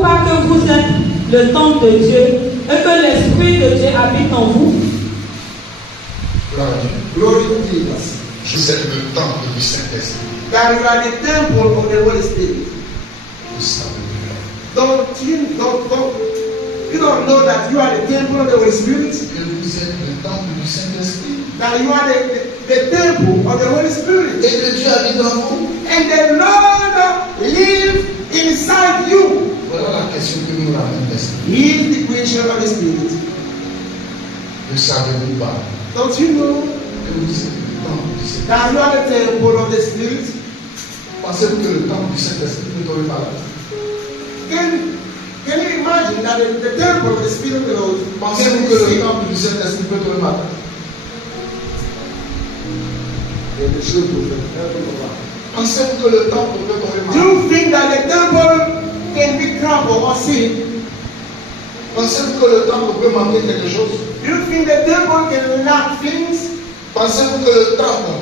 Pas que vous êtes le temple de Dieu et que l'Esprit de Dieu habite en vous. Glory to Jesus. Vous êtes le temple du Saint-Esprit. That you are the temple of the Holy Spirit. Vous savez. You don't know that you are the temple of the Holy Spirit? Que vous êtes le temple du Saint-Esprit. That you are the temple of the Holy Spirit. Et que Dieu habite en vous. And the Lord lives inside you. Voilà la question que nous avons d'esprit. He is the creation of the Spirit. Ne savez-vous pas Don't you know que vous êtes le temple du Saint-Esprit? that you are the temple of the Spirit? Pensez-vous que le temple du Saint-Esprit ne tombe pas là? Can you imagine that the temple of the Spirit of the Lord? Pensez-vous que le temple du Saint-Esprit peut tomber là? Pensez-vous que le temple peut tomber Do là? you think that the temple can be crumbled or seen? Pensez-vous que le temple peut manquer quelque chose? Do you think the temple can lack things? Pensez-vous que le temple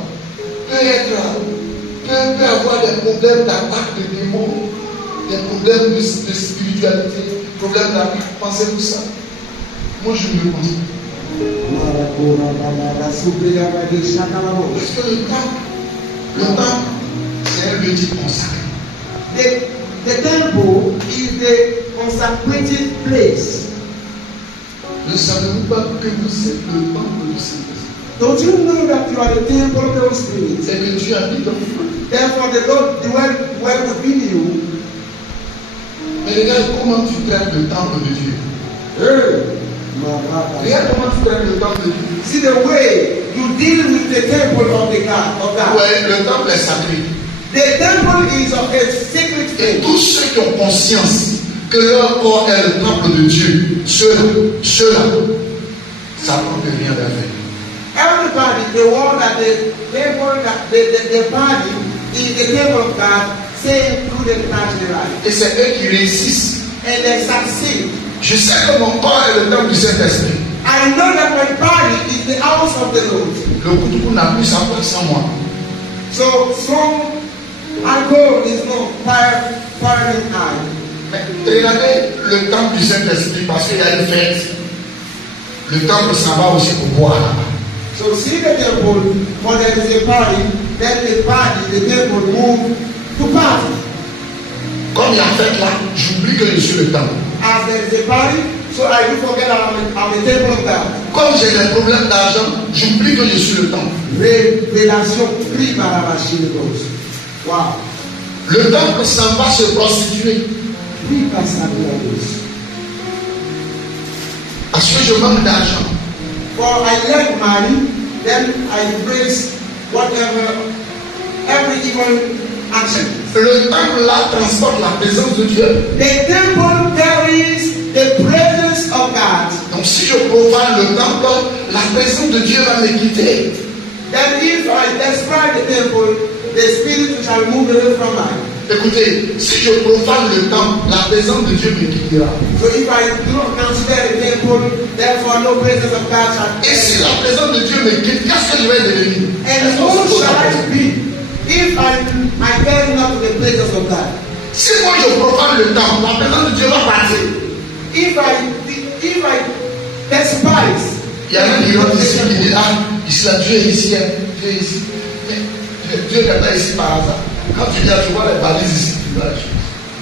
peut avoir des problèmes d'attaque de démons, des problèmes de spiritualité, des problèmes d'attaque? Pensez-vous ça? Moi je ne le pense pas. Parce que le temple, c'est un lieu consacré. The temple is the consecrated place. Ne savez-vous pas que vous êtes le temple du Saint-Esprit? Don't you know that you are the temple of the Holy Spirit? Et que Dieu habite en vous. Therefore, the Lord dwell within you. Mais regarde comment tu traites le temple de Dieu. Regarde comment tu traites le temple de Dieu. See the way you deal with the temple of God. Ouais, le temple est sacré. The temple is of a sacred Et thing. tous ceux qui ont conscience que leur corps est le temple de Dieu, ceux-là, ça ne peut rien faire. Everybody, the one that the temple, that the body is the temple of God, say through the natural. Et c'est eux qui réussissent. And they succeed. Je sais que mon corps est le temple du Saint-Esprit. I know that my body is the house of the Lord. Le coup n'a plus sa place sans moi. So strong alcohol is not firing eye. Mais regardez le temple du Saint-Esprit parce qu'il y a une fête. Le temple s'en va aussi pour boire. So see the temple, when there is a party, then the temple move to party. Comme il y a fête là, j'oublie que je suis le temple. As there is a party, so I do forget I'm the temple of God. Comme j'ai des problèmes d'argent, j'oublie que je suis le temple. Révélation prise par la machine de Dieu. Wow. Le temple s'en va se prostituer. Pris par sa gloire. Parce que je manque d'argent. For I lend money, then I embrace whatever, every evil action. Le temple là transporte la présence de Dieu. The temple carries the presence of God. Donc si je profane le temple, la présence de Dieu va me quitter. Then if I describe the temple, the spirit shall move away from me. Écoutez, si je profane le temple, la présence de Dieu me quittera. So if I do not consider the temple, therefore no presence of God shall. Et si la présence de Dieu me quitte, qu'est-ce que je vais devenir? And who shall I be if I get not to the presence of God? Si moi je profane le temple, la présence de Dieu va partir. If I despise. Il y a un qui ici qui dit, ah, ici, là, Dieu est ici, hein, Dieu est ici. Mais Dieu n'est pas ici par hasard. Quand tu viens, tu vois les balises ici, tu vois la chose.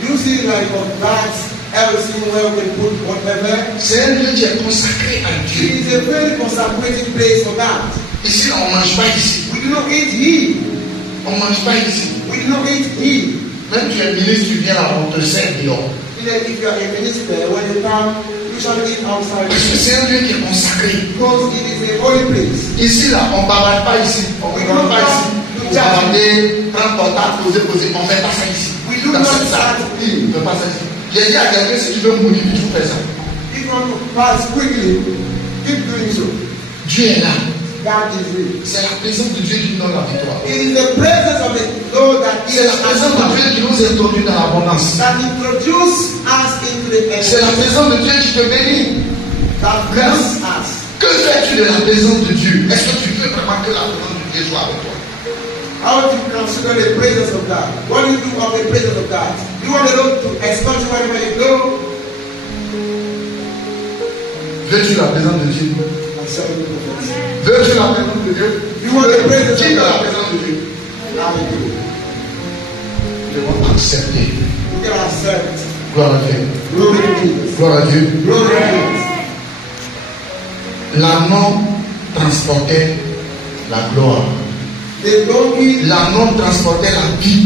You see like of bats, everything where we put whatever. C'est un lieu qui est consacré à It Dieu. is a very consecrated place for God. Ici, là, on ne mange pas ici. We do not eat here. On ne mange pas ici. We do not eat here. Même tu es ministre, tu viens là, on te sert dehors. Even if you are a minister, when you come, you shall eat outside. Parce que c'est un lieu qui est consacré. Because it is a holy place. Ici, là, on ne bavarde pas ici. On ne parle pas ici. On va bavarder, prendre portable, poser. On ne fait pas ça ici. We do Dans not cette salle. start On here. ne fait pas ça ici. J'ai dit à quelqu'un, si tu veux mourir, tu fais ça. If you want to pass quickly, keep doing so. Dieu est là. God is real. C'est la présence de Dieu qui nous donne la victoire. It is the presence of the Lord that C'est la présence de Dieu qui nous introduit dans l'abondance. that introduce us into the C'est la présence de Dieu qui te bénit. that bless us. Que fais-tu de la présence de Dieu? Est-ce que tu veux vraiment que la présence de Dieu soit avec toi? How do you consider the presence of God? What do you do of the presence of God? You want the Lord to escort you wherever you go? Veux-tu la présence de Dieu? Accept the prophecy. Veux-tu la présence de Dieu? You want the presence Dis of la God. présence de Dieu. How you do? Je vais accepter. You can accept. Gloire à Dieu. Glory to Jesus. Gloire à Dieu. Glory to Jesus. L'anneau transportait la gloire. The donkey L'anneau transportait la vie.